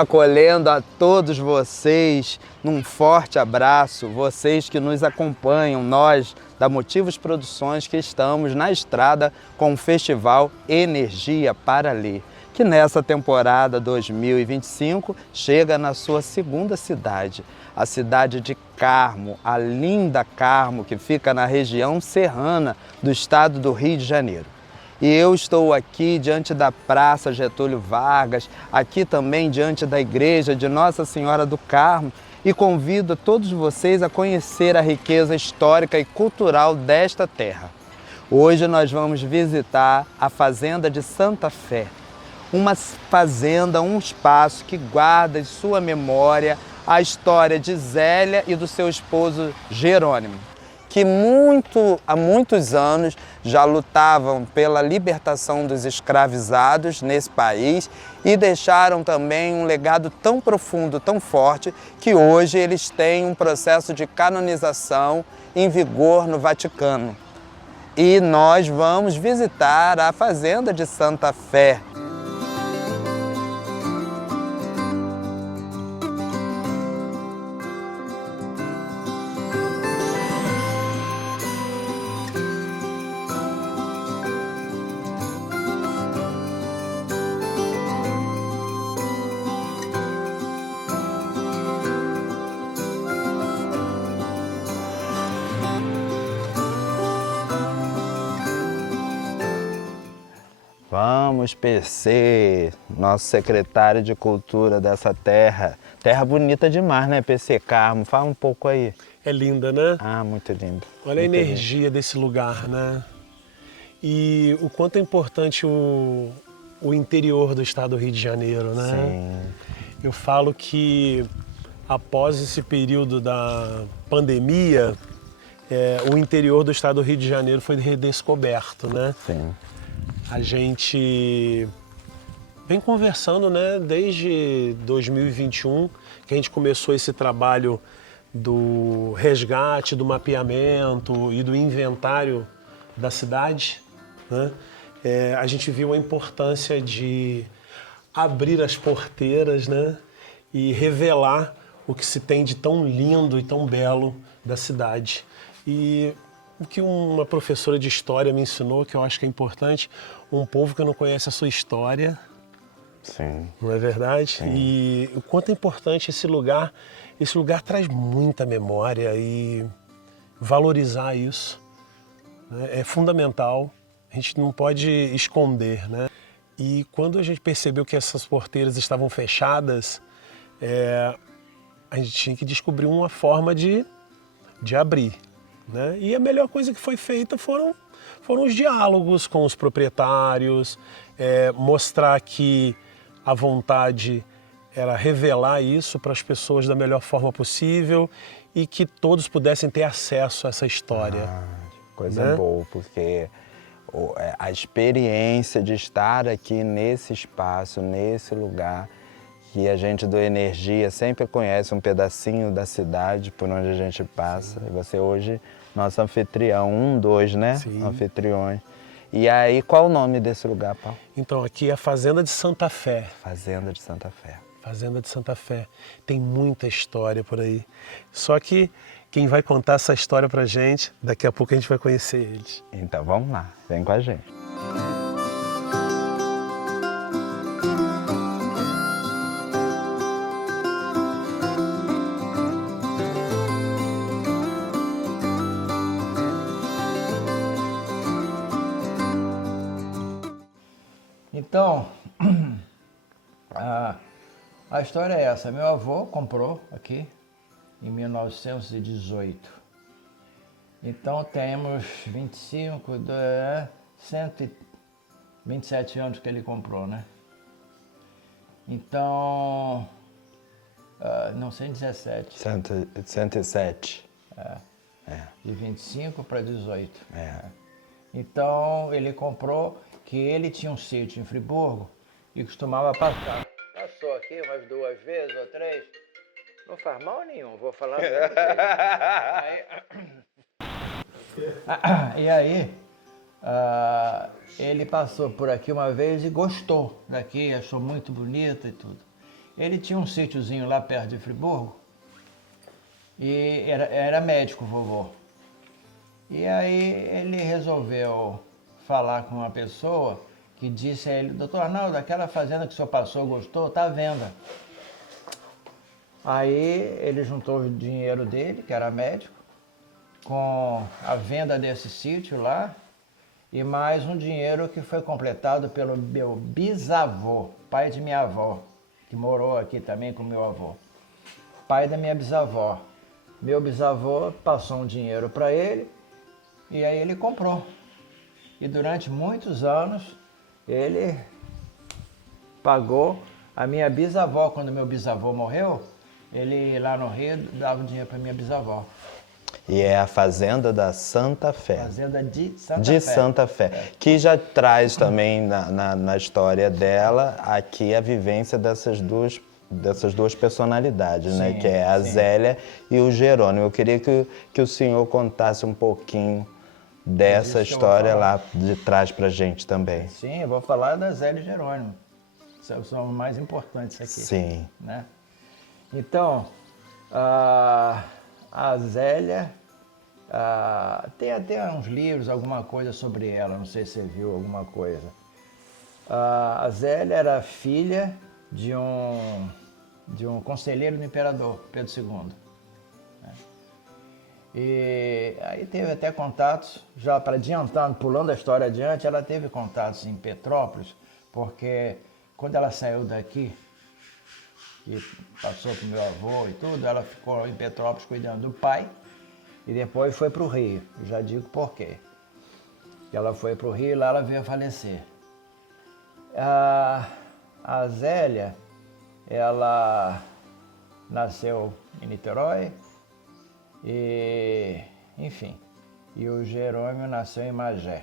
acolhendo a todos vocês num forte abraço, vocês que nos acompanham, nós da Motivos Produções que estamos na estrada com o Festival Energia para Ler, que nessa temporada 2025 chega na sua segunda cidade, a cidade de Carmo, a linda Carmo, que fica na região serrana do estado do Rio de Janeiro. E eu estou aqui diante da Praça Getúlio Vargas, aqui também diante da Igreja de Nossa Senhora do Carmo, e convido todos vocês a conhecer a riqueza histórica e cultural desta terra. Hoje nós vamos visitar a Fazenda de Santa Fé, uma fazenda, um espaço que guarda em sua memória a história de Zélia e do seu esposo Jerônimo, que há muitos anos já lutavam pela libertação dos escravizados nesse país e deixaram também um legado tão profundo, tão forte, que hoje eles têm um processo de canonização em vigor no Vaticano. E nós vamos visitar a Fazenda de Santa Fé. Vamos, PC, nosso secretário de Cultura dessa terra. Terra bonita demais, né, PC Carmo? Fala um pouco aí. É linda, né? Ah, muito lindo. Olha muito a energia desse lugar, né? E o quanto é importante o interior do estado do Rio de Janeiro, né? Sim. Eu falo que após esse período da pandemia, o interior do estado do Rio de Janeiro foi redescoberto, né? Sim. A gente vem conversando, né, desde 2021, que a gente começou esse trabalho do resgate, do mapeamento e do inventário da cidade, né? A gente viu a importância de abrir as porteiras, né, e revelar o que se tem de tão lindo e tão belo da cidade. E o que uma professora de história me ensinou, que eu acho que é importante, um povo que não conhece a sua história, Sim. não é verdade? Sim. E o quanto é importante esse lugar traz muita memória e valorizar isso, né, é fundamental, a gente não pode esconder, né? E quando a gente percebeu que essas porteiras estavam fechadas, a gente tinha que descobrir uma forma de abrir, né? E a melhor coisa que foi feita foram os diálogos com os proprietários, mostrar que a vontade era revelar isso para as pessoas da melhor forma possível e que todos pudessem ter acesso a essa história. Coisa né? boa, porque a experiência de estar aqui nesse espaço, nesse lugar, que a gente do Energia sempre conhece um pedacinho da cidade por onde a gente passa. E você hoje, nosso anfitrião, dois, né? Sim. Anfitriões. E aí, qual o nome desse lugar, Paulo? Então, aqui é a Fazenda de Santa Fé. Fazenda de Santa Fé. Fazenda de Santa Fé. Tem muita história por aí. Só que quem vai contar essa história pra gente, daqui a pouco a gente vai conhecer eles. Então vamos lá, vem com a gente. Então, a história é essa. Meu avô comprou aqui em 1918. Então temos 127 anos que ele comprou, né? Então, não, 117. 107. De 25 para 18. É. Então ele comprou, que ele tinha um sítio em Friburgo e costumava passar. Passou aqui umas 2 vezes ou 3. Não faz mal nenhum, vou falar do mesmo jeito. E aí, ele passou por aqui uma vez e gostou daqui, achou muito bonito e tudo. Ele tinha um sítiozinho lá perto de Friburgo e era médico, vovô. E aí ele resolveu falar com uma pessoa que disse a ele: doutor Arnaldo, aquela fazenda que o senhor passou, gostou, está à venda. Aí ele juntou o dinheiro dele, que era médico, com a venda desse sítio lá, e mais um dinheiro que foi completado pelo meu bisavô, pai de minha avó, que morou aqui também com meu avô. Pai da minha bisavó. Meu bisavô passou um dinheiro para ele e aí ele comprou. E durante muitos anos ele pagou. A minha bisavó, quando meu bisavô morreu, ele lá no Rio dava dinheiro para minha bisavó. E é a Fazenda da Santa Fé. Fazenda de Santa De Fé. Santa Fé. Que já traz também na história dela aqui a vivência dessas duas personalidades, né? Sim, Que é a sim. Zélia e o Jerônimo. Eu queria que o senhor contasse um pouquinho dessa disso que eu vou história falar. lá de trás pra gente também. Sim, eu vou falar da Zélia e Jerônimo. São os mais importantes aqui. Sim. Né? Então, a Zélia, tem até uns livros, alguma coisa sobre ela, não sei se você viu alguma coisa. A Zélia era filha de um conselheiro do imperador, Pedro II. Né? E aí teve até contatos, já para adiantando, pulando a história adiante, ela teve contatos em Petrópolis, porque quando ela saiu daqui, que passou para o meu avô e tudo, ela ficou em Petrópolis cuidando do pai e depois foi para o Rio. Eu já digo por quê. Ela foi para o Rio e lá ela veio a falecer. A Zélia, ela nasceu em Niterói e, enfim, e o Jerônimo nasceu em Magé,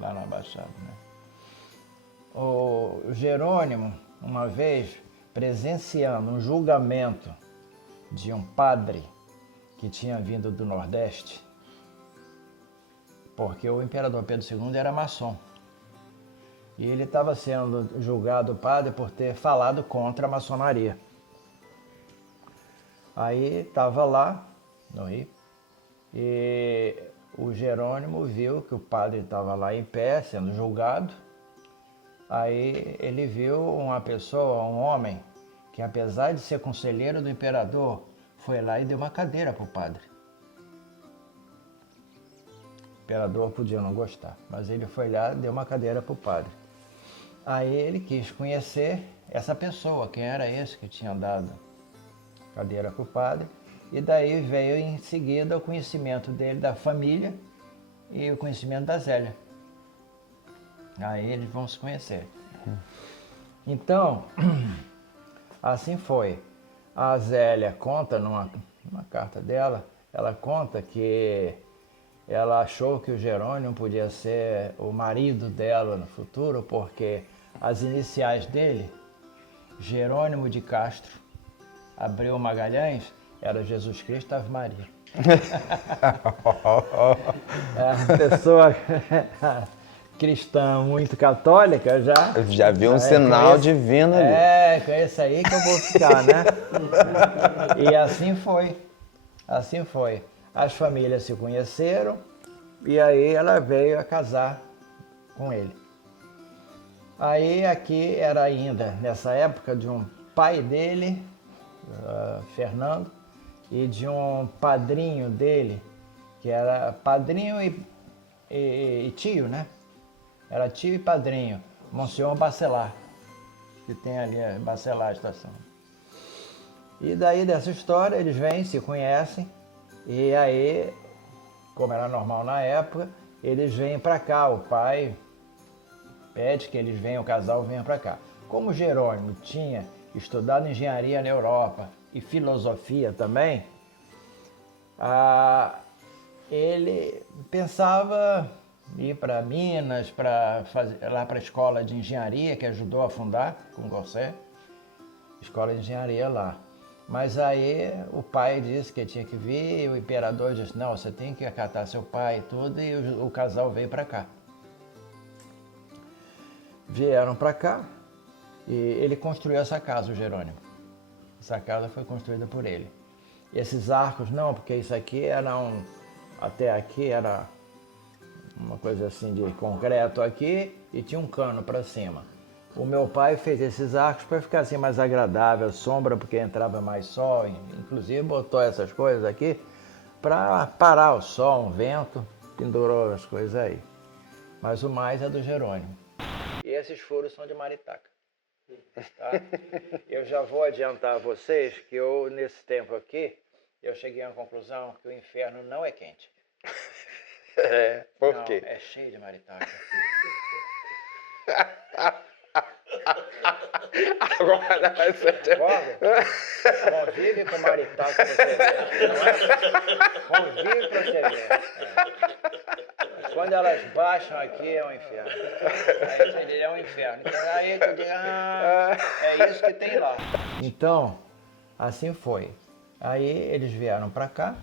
lá na Baixada, né? O Jerônimo, uma vez, presenciando um julgamento de um padre que tinha vindo do Nordeste, porque o imperador Pedro II era maçom. E ele estava sendo julgado, o padre, por ter falado contra a maçonaria. Aí estava lá, no Rio, e o Jerônimo viu que o padre estava lá em pé, sendo julgado. Aí ele viu uma pessoa, um homem, que apesar de ser conselheiro do imperador, foi lá e deu uma cadeira para o padre. O imperador podia não gostar, mas ele foi lá e deu uma cadeira para o padre. Aí ele quis conhecer essa pessoa, quem era esse que tinha dado cadeira para o padre, e daí veio em seguida o conhecimento dele da família e o conhecimento da Zélia. Aí eles vão se conhecer. Então, assim foi. A Zélia conta numa carta dela, ela conta que ela achou que o Jerônimo podia ser o marido dela no futuro, porque as iniciais dele, Jerônimo de Castro, Abreu Magalhães, era Jesus Cristo Ave Maria. A pessoa cristã muito católica Já viu um sinal divino ali. Com esse aí que eu vou ficar, né? E assim foi. Assim foi. As famílias se conheceram e aí ela veio a casar com ele. Aí aqui era ainda, nessa época, de um pai dele, Fernando, e de um padrinho dele, que era padrinho e tio, né? Era tio e padrinho, Monsenhor Bacelar, que tem ali a Bacelar a estação. E daí dessa história eles vêm, se conhecem, e aí, como era normal na época, eles vêm para cá, o pai pede que eles venham, o casal venha para cá. Como Jerônimo tinha estudado engenharia na Europa e filosofia também, ele pensava ir para Minas, lá para a escola de engenharia, que ajudou a fundar com Gosset, escola de engenharia lá. Mas aí o pai disse que tinha que vir, e o imperador disse, não, você tem que acatar seu pai e tudo, e o casal veio para cá. Vieram para cá, E ele construiu essa casa, o Jerônimo. Essa casa foi construída por ele. E esses arcos não, porque isso aqui era até aqui era uma coisa assim de concreto aqui e tinha um cano para cima. O meu pai fez esses arcos para ficar assim mais agradável, sombra porque entrava mais sol, inclusive botou essas coisas aqui para parar o sol, um vento, pendurou as coisas aí. Mas o mais é do Jerônimo. E esses furos são de maritaca. Tá? Eu já vou adiantar a vocês que eu, nesse tempo aqui, eu cheguei à conclusão que o inferno não é quente. Por Não, quê? é cheio de maritaca. Agora você... Concorda? Convive com maritaca pra você ver. Não é? Convive pra você ver. Quando elas baixam aqui é um inferno. Aí é um inferno. Então aí tu diz, é isso que tem lá. Então, assim foi. Aí eles vieram pra cá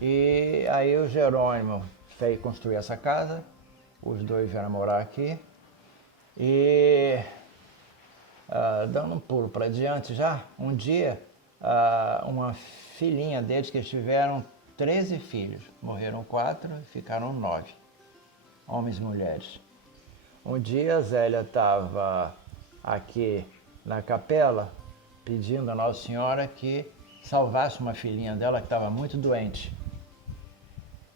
e aí o Jerônimo fez construir essa casa. Os dois vieram morar aqui. E dando um pulo para diante já, um dia uma filhinha deles, que eles tiveram 13 filhos, morreram 4 e ficaram 9, homens e mulheres. Um dia a Zélia estava aqui na capela pedindo a Nossa Senhora que salvasse uma filhinha dela que estava muito doente.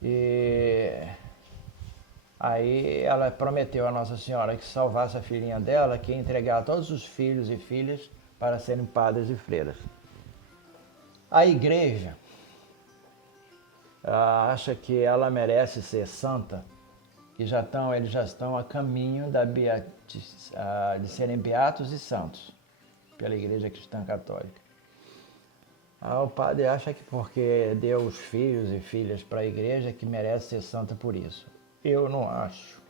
E aí ela prometeu a Nossa Senhora que salvasse a filhinha dela, que ia entregar todos os filhos e filhas para serem padres e freiras. A igreja acha que ela merece ser santa, que eles já estão a caminho de serem beatos e santos pela Igreja Cristã Católica. O padre acha que porque deu os filhos e filhas para a igreja que merece ser santa por isso. Eu não acho.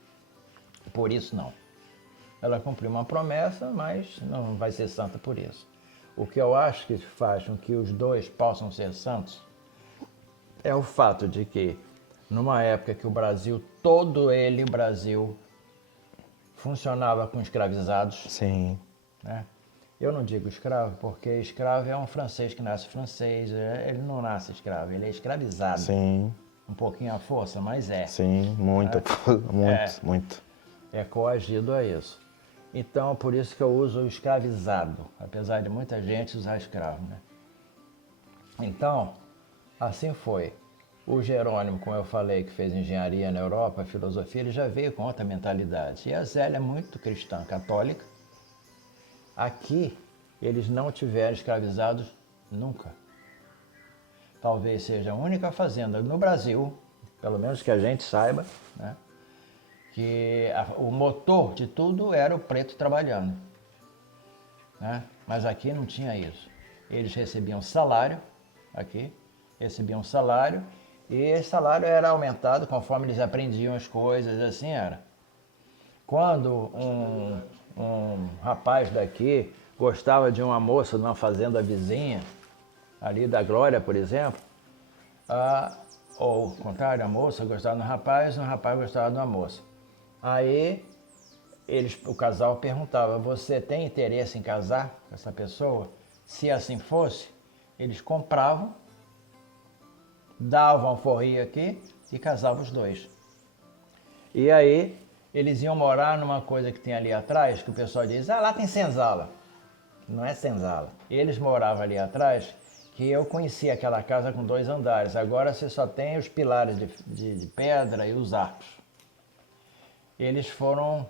Por isso não. Ela cumpriu uma promessa, mas não vai ser santa por isso. O que eu acho que faz com que os dois possam ser santos é o fato de que, numa época que o Brasil, o Brasil, funcionava com escravizados. Sim. Né? Eu não digo escravo, porque escravo é um francês que nasce francês, ele não nasce escravo, ele é escravizado. Sim. Um pouquinho à força, mas é. Sim, muito, muito. É coagido a isso. Então, por isso que eu uso o escravizado, apesar de muita gente usar escravo, né? Então, assim foi. O Jerônimo, como eu falei, que fez engenharia na Europa, filosofia, ele já veio com outra mentalidade. E a Zélia é muito cristã, católica. Aqui, eles não tiveram escravizados nunca. Talvez seja a única fazenda no Brasil, pelo menos que a gente saiba, né, que o motor de tudo era o preto trabalhando. Né? Mas aqui não tinha isso. Eles recebiam salário, aqui, recebiam salário, e esse salário era aumentado conforme eles aprendiam as coisas, assim era. Quando um rapaz daqui gostava de uma moça numa fazenda vizinha, ali da Glória, por exemplo, ou ao contrário, a moça gostava do rapaz, um rapaz gostava de uma moça. Aí o casal perguntava, você tem interesse em casar com essa pessoa? Se assim fosse, eles compravam, davam alforria aqui e casavam os dois. E aí eles iam morar numa coisa que tem ali atrás, que o pessoal diz, lá tem senzala. Não é senzala. Eles moravam ali atrás, que eu conheci aquela casa com 2 andares. Agora você só tem os pilares de pedra e os arcos. Eles foram,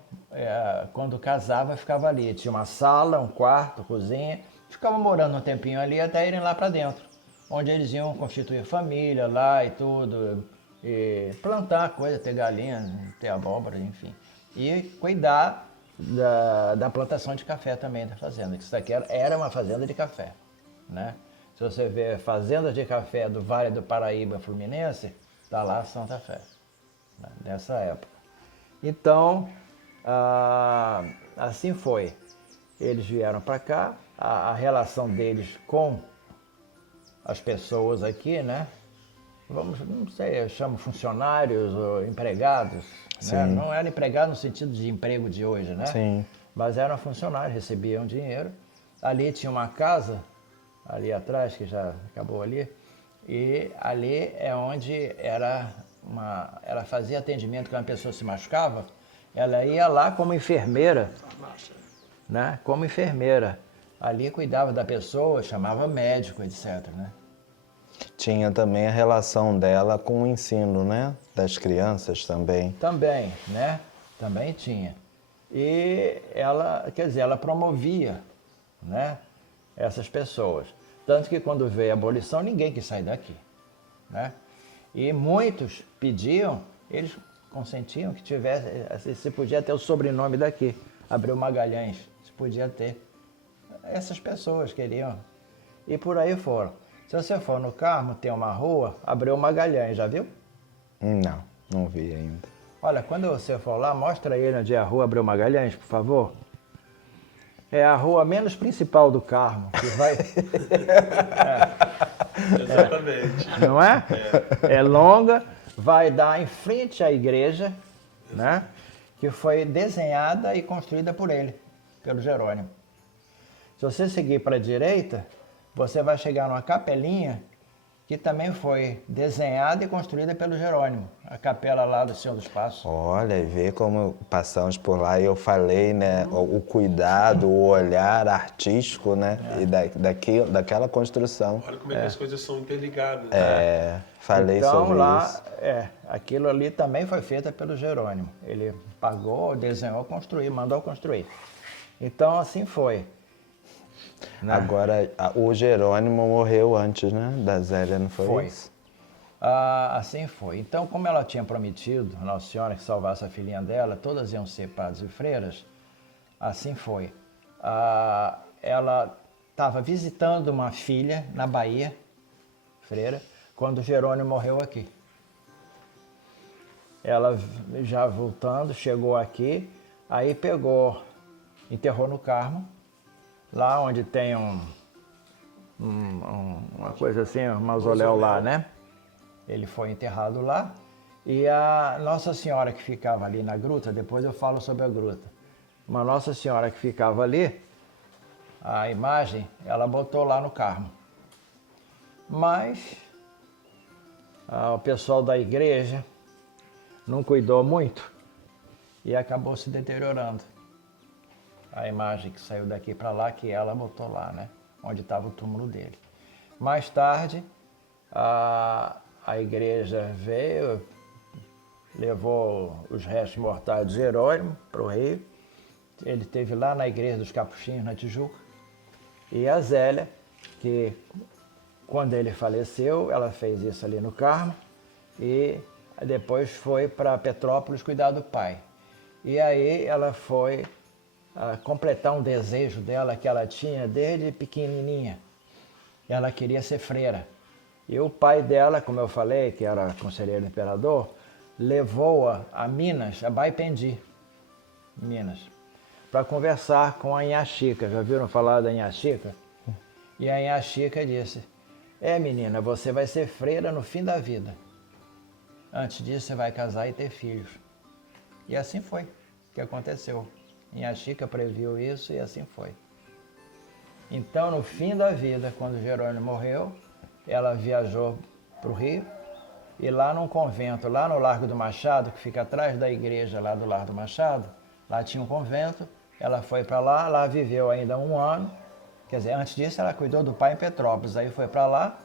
quando casava, ficava ali. Tinha uma sala, um quarto, cozinha. Ficavam morando um tempinho ali até irem lá para dentro, onde eles iam constituir família lá e tudo, e plantar coisa, ter galinha, ter abóbora, enfim. E cuidar da plantação de café também da fazenda, que isso daqui era uma fazenda de café, né? Se você vê fazendas de café do Vale do Paraíba Fluminense, está lá Santa Fé, né? Nessa época. Então, assim foi. Eles vieram para cá, a relação deles com as pessoas aqui, né? Não sei, eu chamo funcionários ou empregados, né? Não era empregado no sentido de emprego de hoje, né? Sim. mas eram funcionários, recebiam dinheiro. Ali tinha uma casa, ali atrás, que já acabou ali, e ali é onde ela fazia atendimento quando a pessoa se machucava, ela ia lá como enfermeira, né? Como enfermeira. Ali cuidava da pessoa, chamava médico, etc, né? Tinha também a relação dela com o ensino, né? Das crianças também. Também, né? Também tinha. E ela, quer dizer, ela promovia, né? Essas pessoas. Tanto que quando veio a abolição, ninguém quis sair daqui, né? E muitos pediam, eles consentiam que tivesse, se podia ter o sobrenome daqui, Abreu Magalhães, se podia ter. Essas pessoas queriam. E por aí foram. Se você for no Carmo, tem uma rua, Abreu Magalhães, já viu? Não, não vi ainda. Olha, quando você for lá, mostra ele onde é a rua Abreu Magalhães, por favor. É a rua menos principal do Carmo, que vai... Exatamente. Não é? É longa, vai dar em frente à igreja, né? Que foi desenhada e construída por ele, pelo Jerônimo. Se você seguir para a direita, você vai chegar numa capelinha que também foi desenhada e construída pelo Jerônimo, a capela lá do Senhor dos Passos. Olha, e vê como passamos por lá e eu falei, né? O cuidado, o olhar artístico, né? E daquela construção. Olha como é que as coisas são interligadas. Falei Então sobre lá, isso. aquilo ali também foi feito pelo Jerônimo. Ele pagou, desenhou, construiu, mandou construir. Então assim foi. Né? Agora, o Jerônimo morreu antes, né? Da Zélia, não foi, Foi. isso? Assim foi. Então, como ela tinha prometido a Nossa Senhora que salvasse a filhinha dela, todas iam ser padres e freiras, assim foi. Ela estava visitando uma filha na Bahia, freira, quando Jerônimo morreu aqui. Ela já voltando, chegou aqui, aí enterrou no Carmo, lá onde tem uma coisa assim, um mausoléu lá, né? Ele foi enterrado lá. E a Nossa Senhora que ficava ali na gruta, depois eu falo sobre a gruta. Uma Nossa Senhora que ficava ali, a imagem, ela botou lá no Carmo. Mas o pessoal da igreja não cuidou muito e acabou se deteriorando. A imagem que saiu daqui para lá, que ela botou lá, né? Onde estava o túmulo dele. Mais tarde, a igreja veio, levou os restos mortais de Jerônimo para o Rio. Ele esteve lá na igreja dos Capuchinhos, na Tijuca. E a Zélia, que quando ele faleceu, ela fez isso ali no Carmo. E depois foi para Petrópolis cuidar do pai. E aí ela foi completar um desejo dela que ela tinha desde pequenininha. Ela queria ser freira. E o pai dela, como eu falei, que era conselheiro do imperador, levou-a a Minas, a Baipendi, Minas, para conversar com a Inha Chica. Já viram falar da Inha Chica? E a Inha Chica disse, menina, você vai ser freira no fim da vida. Antes disso você vai casar e ter filhos. E assim foi que aconteceu. Inha Chica previu isso e assim foi. Então, no fim da vida, quando Jerônimo morreu, ela viajou para o Rio e lá num convento, lá no Largo do Machado, que fica atrás da igreja lá do Largo do Machado, lá tinha um convento, ela foi para lá viveu ainda 1 ano, quer dizer, antes disso ela cuidou do pai em Petrópolis, aí foi para lá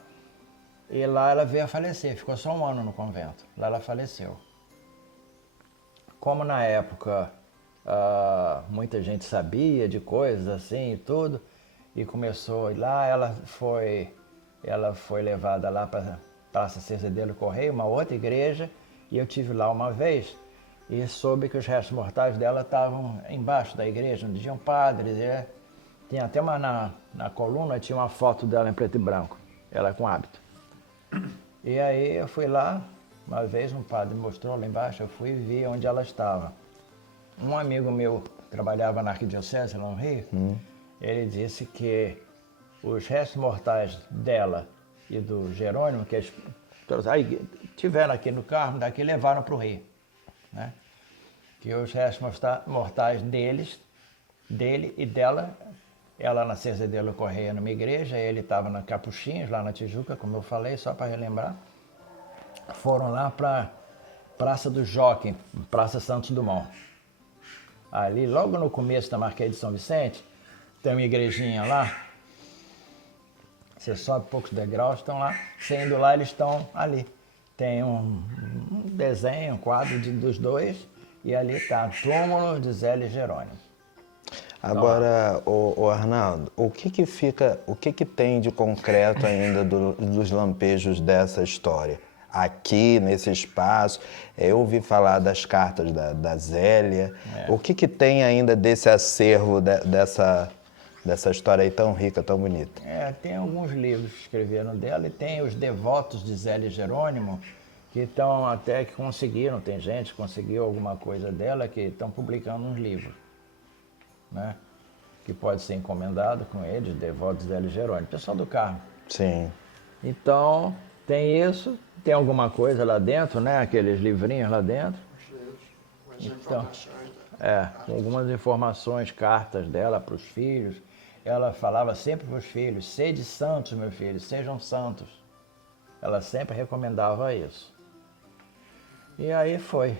e lá ela veio a falecer, ficou só 1 ano no convento, lá ela faleceu. Como na época muita gente sabia de coisas assim e tudo, e começou a ir lá, ela foi levada lá para Praça Cerzedeiro Correio, uma outra igreja, e eu tive lá uma vez e soube que os restos mortais dela estavam embaixo da igreja, onde tinham padres, tinha até na coluna, tinha uma foto dela em preto e branco, ela com hábito. E aí eu fui lá, uma vez um padre mostrou lá embaixo, eu fui e vi onde ela estava. Um amigo meu trabalhava na arquidiocese lá no Rio, ele disse que os restos mortais dela e do Jerônimo, que eles tiveram aqui no Carmo, daqui levaram para o Rio, né? Que os restos mortais deles dele e dela. Ela na Cerzedelo Correia, numa igreja, ele estava na Capuchinhos, lá na Tijuca, como eu falei, só para relembrar. Foram lá para Praça do Jockey, Praça Santos Dumont. Ali, logo no começo da Marquês de São Vicente, tem uma igrejinha lá. Você sobe poucos degraus, estão lá. Você indo lá, eles estão ali. Tem um desenho, um quadro dos dois, e ali está túmulo de Zé e Jerônimo. Agora, o Arnaldo, o que tem de concreto ainda dos lampejos dessa história? Aqui, nesse espaço, eu ouvi falar das cartas da Zélia. O que tem ainda desse acervo, dessa história aí tão rica, tão bonita? Tem alguns livros que escreveram dela e tem os devotos de Zé e Jerônimo, que estão até que conseguiram, tem gente que conseguiu alguma coisa dela, que estão publicando uns livros, né? Que pode ser encomendado com eles, devotos de Zé e Jerônimo, pessoal do Carmo. Sim. Então, tem isso, tem alguma coisa lá dentro, né? Aqueles livrinhos lá dentro. Então, com algumas informações, cartas dela para os filhos. Ela falava sempre para os filhos, sede santos, meus filhos, sejam santos. Ela sempre recomendava isso. E aí foi.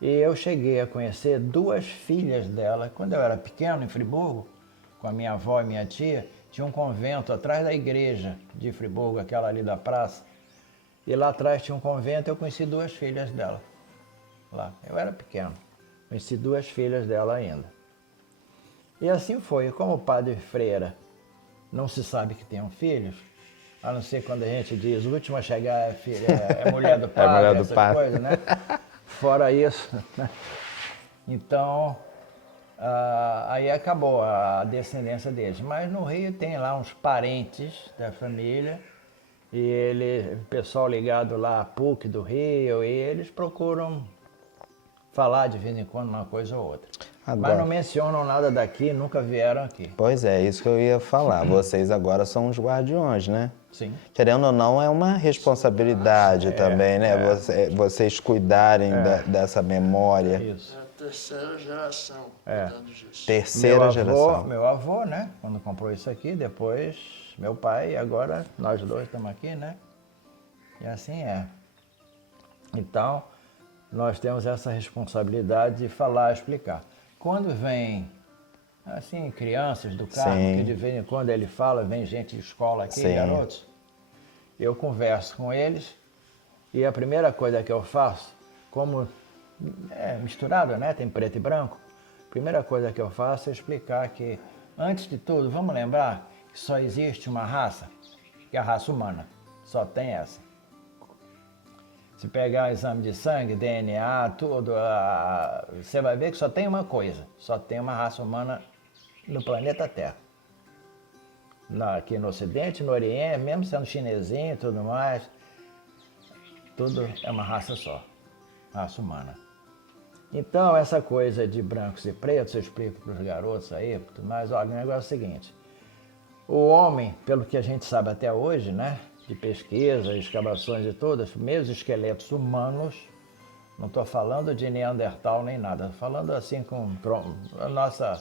E eu cheguei a conhecer 2 filhas dela. Quando eu era pequeno, em Friburgo, com a minha avó e minha tia, tinha um convento atrás da igreja de Friburgo, aquela ali da praça. E lá atrás tinha um convento e eu conheci 2 filhas dela. Lá. Eu era pequeno. Conheci 2 filhas dela ainda. E assim foi. Como o padre Freira não se sabe que tenham filhos, a não ser quando a gente diz, o último a chegar é mulher do padre, mulher do essas padre. coisas, né? Fora isso, né? Então, aí acabou a descendência deles. Mas no Rio tem lá uns parentes da família, e pessoal ligado lá à PUC do Rio, e eles procuram falar de vez em quando uma coisa ou outra. Agora, mas não mencionam nada daqui, nunca vieram aqui. Pois é, isso que eu ia falar. Vocês agora são os guardiões, né? Sim. Querendo ou não, é uma responsabilidade também, né? Vocês cuidarem dessa memória. Isso. É a terceira geração cuidando disso. Terceira geração. Meu avô, né? Quando comprou isso aqui, depois meu pai, e agora nós 2 estamos aqui, né? E assim é. Então, nós temos essa responsabilidade de falar, explicar. Quando vem, assim, crianças do Carmo, que de vez em quando ele fala, vem gente de escola aqui, garotos, eu converso com eles e a primeira coisa que eu faço, como é misturado, né? Tem preto e branco. A primeira coisa que eu faço é explicar que, antes de tudo, vamos lembrar que só existe uma raça, que é a raça humana. Só tem essa. Se pegar o exame de sangue, DNA, tudo, você vai ver que só tem uma coisa, só tem uma raça humana no planeta Terra. Aqui no Ocidente, no Oriente, mesmo sendo chinesinho e tudo mais, tudo é uma raça só, raça humana. Então, essa coisa de brancos e pretos, eu explico para os garotos aí, tudo mais, olha, o negócio é o seguinte, o homem, pelo que a gente sabe até hoje, né, de pesquisa, escavações e todas, mesmo esqueletos humanos, não estou falando de Neandertal nem nada, estou falando assim com a nossa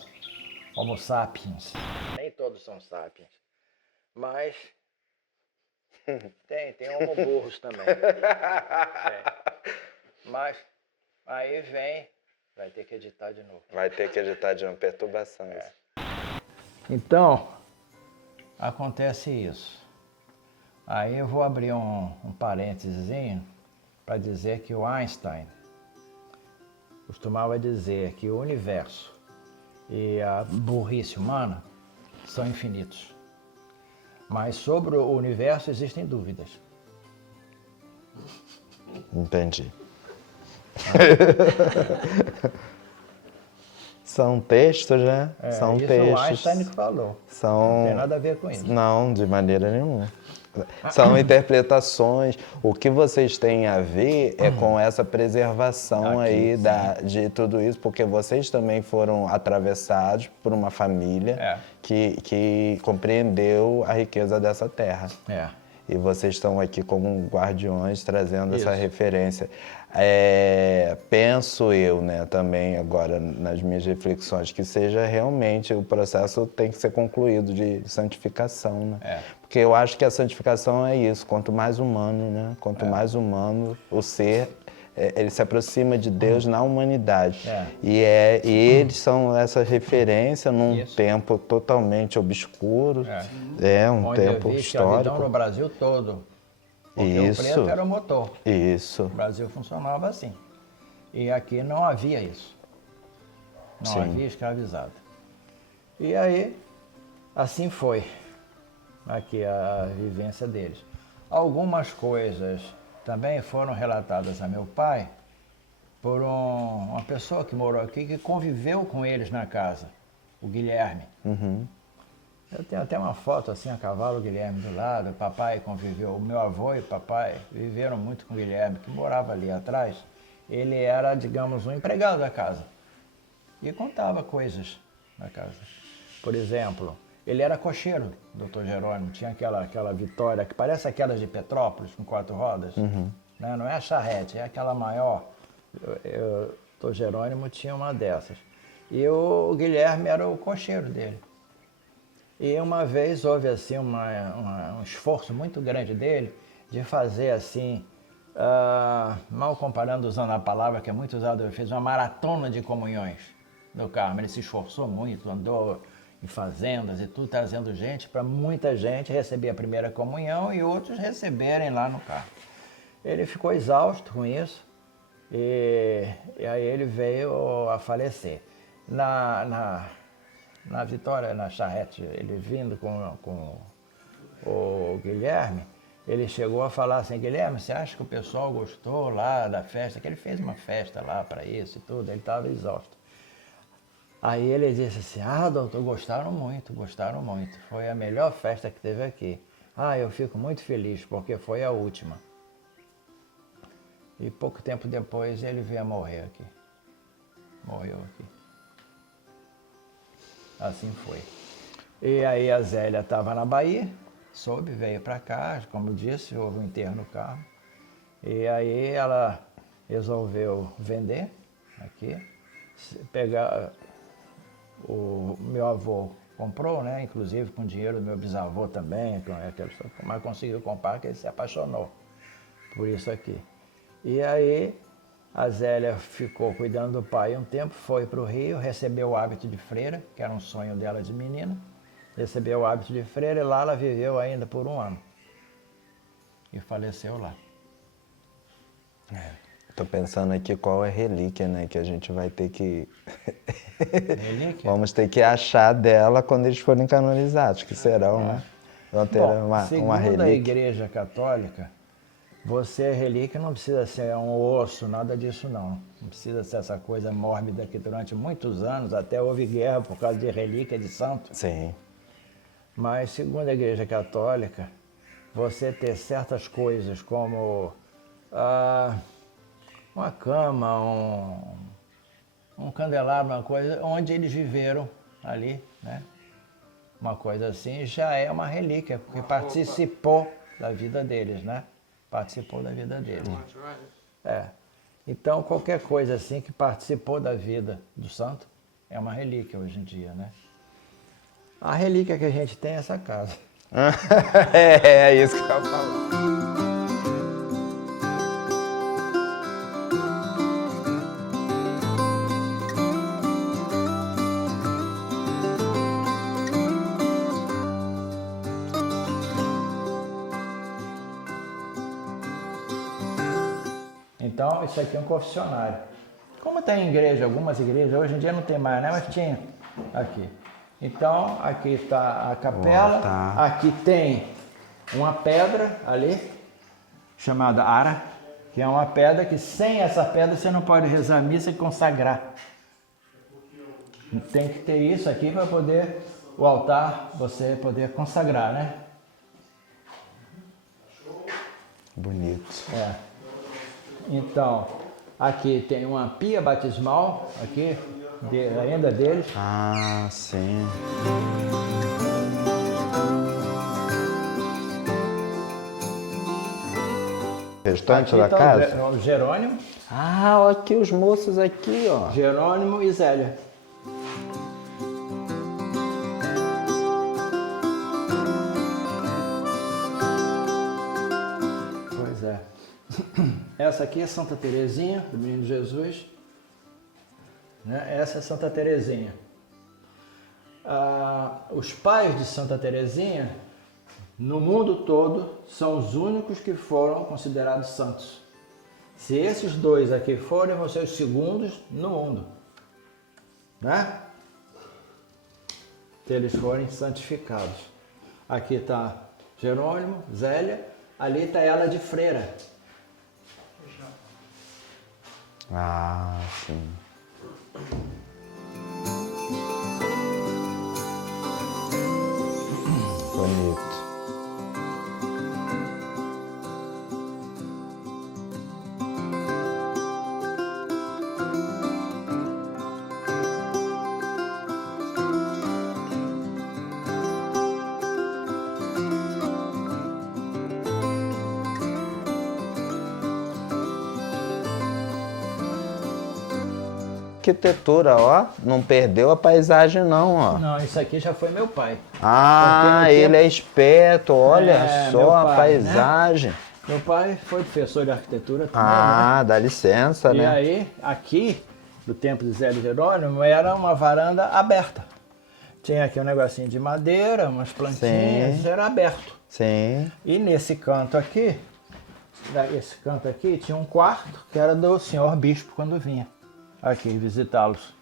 Homo sapiens. Nem todos são sapiens, mas tem Homo burros também. Mas aí vai ter que editar de novo. Vai ter que editar de uma perturbação. Então, acontece isso. Aí eu vou abrir um parênteses para dizer que o Einstein costumava dizer que o universo e a burrice humana são infinitos. Mas sobre o universo existem dúvidas. Entendi. São textos, né? São isso textos. O Einstein que falou. Não tem nada a ver com isso. Não, de maneira nenhuma. São interpretações. O que vocês têm a ver é com essa preservação aí de tudo isso, porque vocês também foram atravessados por uma família que compreendeu a riqueza dessa terra. E vocês estão aqui como guardiões trazendo essa Isso. referência. Penso eu, né, também agora nas minhas reflexões, que seja realmente o processo tem que ser concluído de santificação, né? Porque eu acho que a santificação é isso, quanto mais humano, né? Quanto mais humano o ser, ele se aproxima de Deus na humanidade. E eles são essa referência num tempo totalmente obscuro, um Onde tempo havia escravidão histórico. no Brasil todo. Porque o preto era o motor. Isso. O Brasil funcionava assim. E aqui não havia isso. Não havia escravizado. E aí, assim foi aqui a vivência deles. Algumas coisas também foram relatadas a meu pai por uma pessoa que morou aqui, que conviveu com eles na casa, o Guilherme. Eu tenho até uma foto assim, a cavalo, o Guilherme do lado, o papai conviveu, o meu avô e o papai viveram muito com o Guilherme, que morava ali atrás. Ele era, digamos, um empregado da casa e contava coisas na casa. Por exemplo, ele era cocheiro, Dr. Jerônimo, tinha aquela Vitória, que parece aquelas de Petrópolis, com 4 rodas, né? Não é a charrete, é aquela maior. Dr. Jerônimo tinha uma dessas. E o Guilherme era o cocheiro dele. E uma vez houve assim um esforço muito grande dele de fazer assim, mal comparando, usando a palavra que é muito usada, ele fez uma maratona de comunhões no Carmo. Ele se esforçou muito, andou em fazendas e tudo, trazendo gente, para muita gente receber a primeira comunhão e outros receberem lá no Carmo. Ele ficou exausto com isso e aí ele veio a falecer. Na Vitória, na charrete, ele vindo com o Guilherme, ele chegou a falar assim: Guilherme, você acha que o pessoal gostou lá da festa? Que ele fez uma festa lá para isso e tudo, ele estava exausto. Aí ele disse assim: doutor, gostaram muito. Foi a melhor festa que teve aqui. Eu fico muito feliz, porque foi a última. E pouco tempo depois ele veio a morrer aqui. Morreu aqui. Assim foi. E aí a Zélia estava na Bahia, soube, veio para cá, como disse, houve um enterro no carro. E aí ela resolveu vender aqui, pegar. O meu avô comprou, né? Inclusive com dinheiro do meu bisavô também, mas conseguiu comprar, porque ele se apaixonou por isso aqui. E aí a Zélia ficou cuidando do pai um tempo, foi para o Rio, recebeu o hábito de freira, que era um sonho dela de menina, recebeu o hábito de freira e lá ela viveu ainda por 1 ano. E faleceu lá. Estou pensando aqui qual é a relíquia, né, que a gente vai ter que... Relíquia? Vamos ter que achar dela quando eles forem canonizados, que serão, né? Vão ter uma relíquia. A Igreja Católica, você relíquia não precisa ser um osso, nada disso não. Não precisa ser essa coisa mórbida que durante muitos anos até houve guerra por causa de relíquia de santo. Sim. Mas segundo a Igreja Católica, você ter certas coisas como uma cama, um candelabro, uma coisa onde eles viveram ali, né? Uma coisa assim já é uma relíquia, porque participou da vida deles, né? Participou da vida deles. Então qualquer coisa assim que participou da vida do santo é uma relíquia hoje em dia, né? A relíquia que a gente tem é essa casa. É isso que eu ia falar. Então, isso aqui é um confessionário. Como tem igreja, algumas igrejas, hoje em dia não tem mais, né? Mas tinha aqui. Então, aqui está a capela, aqui tem uma pedra ali, chamada Ara, que é uma pedra que sem essa pedra você não pode rezar a missa e consagrar. Tem que ter isso aqui para poder, o altar, você poder consagrar, né? Bonito. Então, aqui tem uma pia batismal, aqui, ainda deles. Restante Aqui da tá casa? o Jerônimo, Ah, olha aqui os moços aqui, ó. Jerônimo e Zélia. Pois é. Essa aqui é Santa Terezinha, do Menino Jesus. Né? Essa é Santa Terezinha. Os pais de Santa Terezinha, no mundo todo, são os únicos que foram considerados santos. Se esses dois aqui forem, vão ser os segundos no mundo. Né? Se eles forem santificados. Aqui está Jerônimo, Zélia, ali está ela de freira. Ah, sim. Bonito. Arquitetura, ó, não perdeu a paisagem não, ó. Não, isso aqui já foi meu pai. Ah, Porque no ele é esperto, olha É, meu só a pai, paisagem. Meu pai foi professor de arquitetura também, Ah, dá licença, né? E né? aí, aqui, do tempo de Zé de Jerônimo, era uma varanda aberta. Tinha aqui um negocinho de madeira, umas plantinhas, Sim. era aberto. Sim. E nesse canto aqui, tinha um quarto que era do senhor bispo quando vinha aqui visitá-los.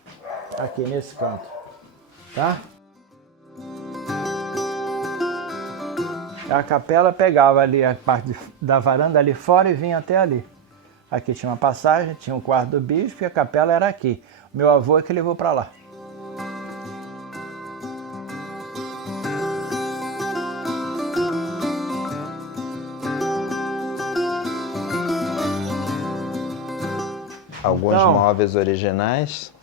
Aqui nesse canto, tá? A capela pegava ali a parte da varanda ali fora e vinha até ali. Aqui tinha uma passagem, tinha o quarto do bispo e a capela era aqui. Meu avô é que levou para lá. Alguns Então, móveis originais.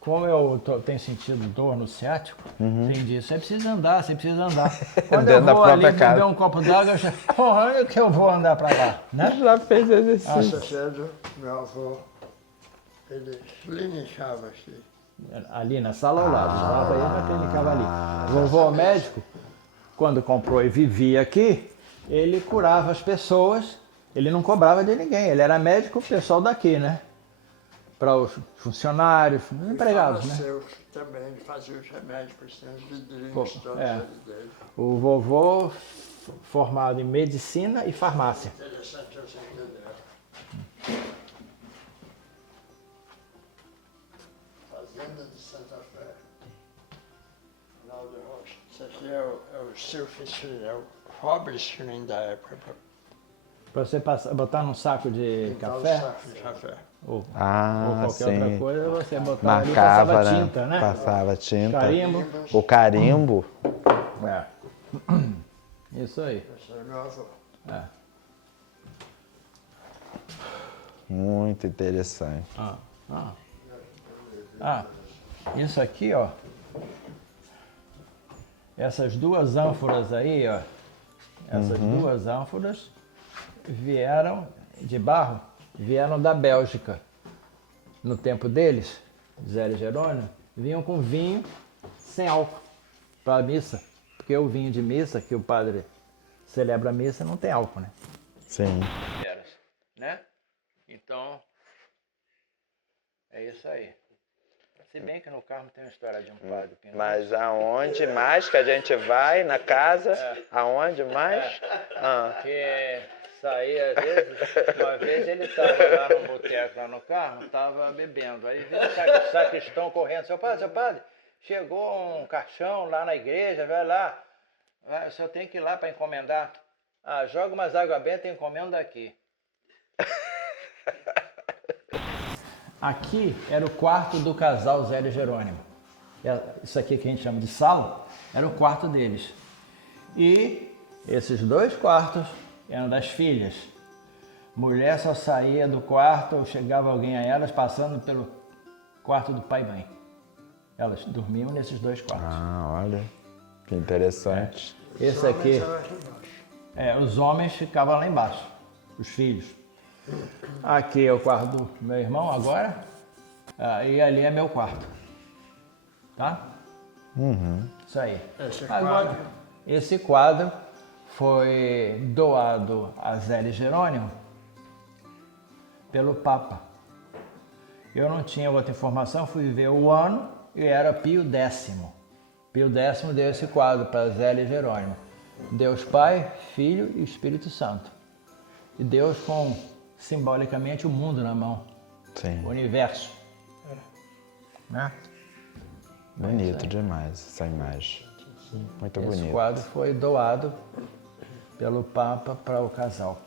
Como eu tenho sentido dor no ciático, tem disso, você precisa andar, você precisa andar. Quando eu Dentro da vou ali própria casa. beber um copo d'água, eu já, porra, onde que eu vou andar para lá, né? Já fez exercício. Cedo, meu avô, ele clinicava aqui. Ali na sala ao lado, estava ele na clinicava ali. Vovô médico, quando comprou e vivia aqui, ele curava as pessoas, ele não cobrava de ninguém, ele era médico pessoal daqui, né? Para os funcionários, os empregados, né? Farmacêutico também, ele fazia os remédios para os vidrinhos Pô, todos é. ali dele. O vovô formado em medicina e farmácia. Interessante você entender. Fazenda de Santa Fé. Ronaldo Rocha. Esse aqui é o seu filho, é o Robinson da época. Para você botar num saco de café Saco de café. ou Ah, qualquer sim. outra coisa, você botava ali e Marcava, passava né? tinta, né? Passava tinta. Carimbo. O carimbo. É. Isso aí. Esse é meu avô. É. Muito interessante. Isso aqui, ó. Essas duas ânforas aí, ó. Essas duas ânforas vieram de barro, vieram da Bélgica. No tempo deles, Zé e Jerônimo, vinham com vinho sem álcool para a missa. Porque o vinho de missa, que o padre celebra a missa, não tem álcool, né? Sim. Né? Então, é isso aí. Se bem que no Carmo tem uma história de um padre. Mas aonde mais que a gente vai? Na casa? Aonde mais? Que saía às vezes, uma vez ele estava lá no boteco, lá no Carmo, estava bebendo. Aí veio o sacristão correndo, seu padre, chegou um caixão lá na igreja, vai lá, o senhor tem que ir lá para encomendar. Ah, joga umas água benta e encomenda aqui. Aqui era o quarto do casal Zé e Jerônimo. Isso aqui que a gente chama de sala, era o quarto deles. E esses dois quartos eram das filhas. Mulher só saía do quarto ou chegava alguém a elas passando pelo quarto do pai e mãe. Elas dormiam nesses dois quartos. Ah, olha. Que interessante. Esse aqui, os homens ficavam lá embaixo, os filhos. Aqui é o quarto do meu irmão agora, e ali é meu quarto. Tá? Isso aí. Esse Agora, quadro? esse quadro foi doado a Zélio Jerônimo pelo Papa. Eu não tinha outra informação, fui ver o ano e era Pio X. Pio X deu esse quadro para Zélio Jerônimo. Deus Pai, Filho e Espírito Santo. E Deus com, simbolicamente, o mundo na mão, Sim. o universo. Né? Bonito demais essa imagem. Muito Esse bonito. quadro foi doado pelo Papa para o casal.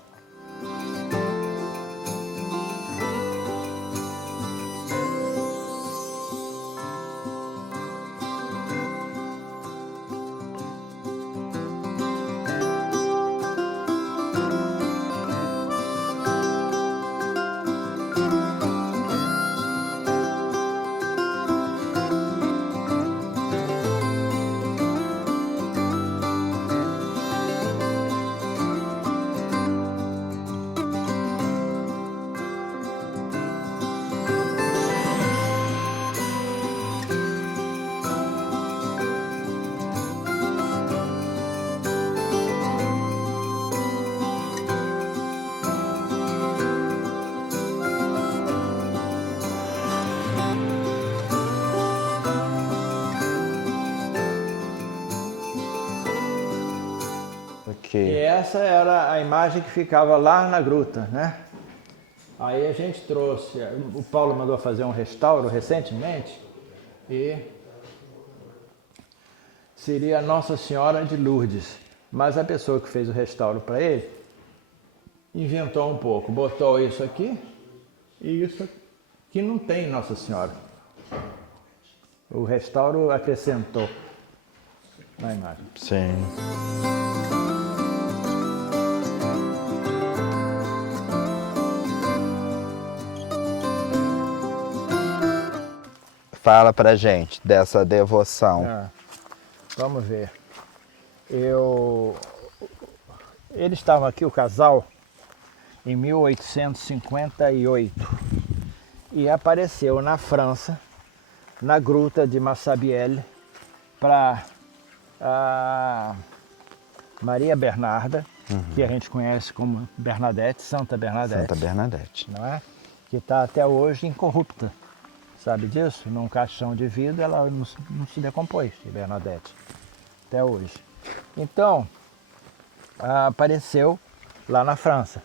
Ok. E essa era a imagem que ficava lá na gruta, né? Aí a gente trouxe, o Paulo mandou fazer um restauro recentemente e seria Nossa Senhora de Lourdes. Mas a pessoa que fez o restauro para ele inventou um pouco, botou isso aqui e isso aqui, que não tem Nossa Senhora. O restauro acrescentou na imagem. Sim. Fala pra gente dessa devoção. Vamos ver. Eles estavam aqui, o casal, em 1858 e apareceu na França, na gruta de Massabielle, para a Maria Bernarda, que a gente conhece como Bernadette, Santa Bernadette, Santa Bernadette. não é? Que está até hoje incorrupta. Sabe disso? Num caixão de vidro ela não se decompôs, Bernadette, até hoje. Então, apareceu lá na França.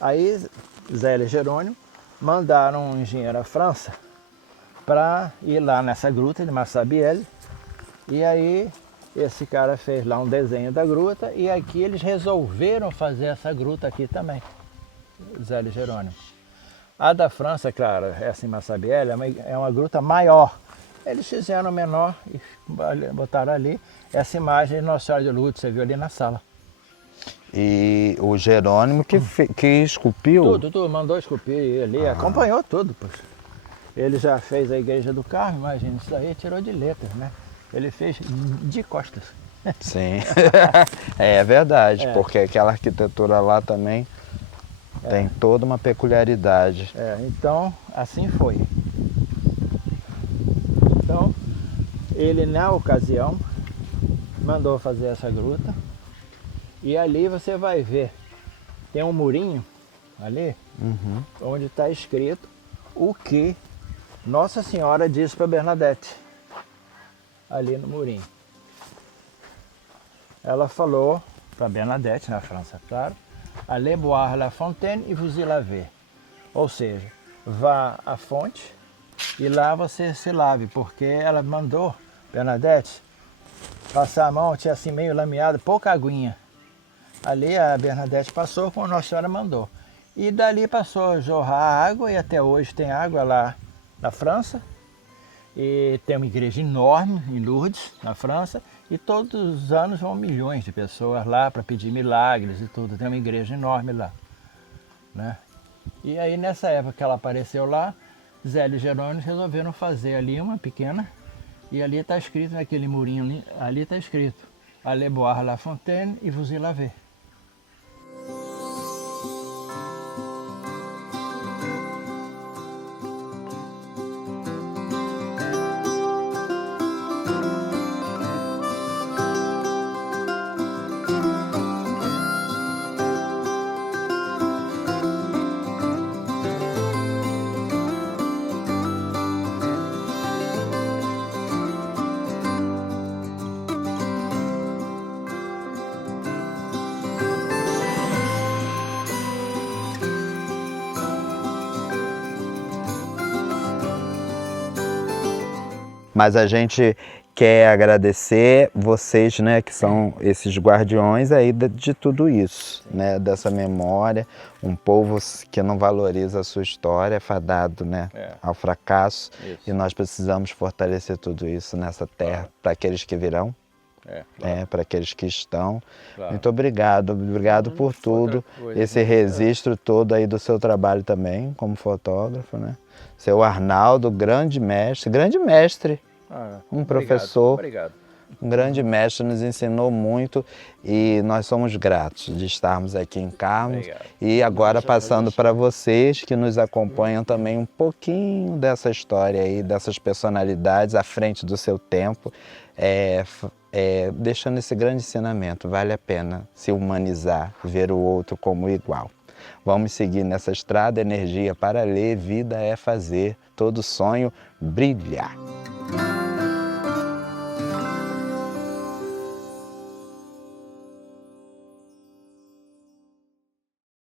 Aí, Zélio e Jerônimo mandaram um engenheiro à França para ir lá nessa gruta de Massabielle. E aí, esse cara fez lá um desenho da gruta e aqui eles resolveram fazer essa gruta aqui também, Zélio e Jerônimo. A da França, claro, essa em Massabielle, é uma gruta maior. Eles fizeram menor e botaram ali essa imagem de Nossa Senhora de Lourdes, você viu ali na sala. E o Jerônimo que esculpiu? Tudo, mandou esculpir ali, acompanhou tudo. Poxa. Ele já fez a Igreja do Carmo, imagina, isso aí tirou de letras, né? Ele fez de costas. Sim, é verdade, porque aquela arquitetura lá também tem toda uma peculiaridade. Então, assim foi. Então, ele na ocasião mandou fazer essa gruta e ali você vai ver, tem um murinho ali, onde está escrito o que Nossa Senhora disse para Bernadette, ali no murinho. Ela falou para Bernadette, na França, claro, allez boire la fontaine et vous y lavez. Ou seja, vá à fonte e lá você se lave, porque ela mandou, Bernadette, passar a mão, tinha assim meio lameado, pouca aguinha. Ali a Bernadette passou como Nossa Senhora mandou. E dali passou a jorrar água e até hoje tem água lá na França. E tem uma igreja enorme em Lourdes, na França, e todos os anos vão milhões de pessoas lá para pedir milagres e tudo. Tem uma igreja enorme lá, né? E aí nessa época que ela apareceu lá, Zélio e Jerônimo resolveram fazer ali uma pequena, e ali está escrito, naquele murinho ali está escrito, allez boire la fontaine et vous y lavez. Mas a gente quer agradecer vocês, né, que são esses guardiões aí de tudo isso, né, dessa memória. Um povo que não valoriza a sua história é fadado, né, ao fracasso. Isso. E nós precisamos fortalecer tudo isso nessa terra para aqueles que virão, para aqueles que estão. Claro. Muito obrigado, obrigado por tudo, coisa, esse registro todo aí do seu trabalho também como fotógrafo, né? Seu Arnaldo, grande mestre. Um professor, Obrigado. um grande mestre, nos ensinou muito e nós somos gratos de estarmos aqui em Carmos. Obrigado. E agora passando para vocês que nos acompanham também um pouquinho dessa história aí, dessas personalidades à frente do seu tempo, deixando esse grande ensinamento. Vale a pena se humanizar, ver o outro como igual. Vamos seguir nessa estrada, energia para ler, vida é fazer, todo sonho brilhar.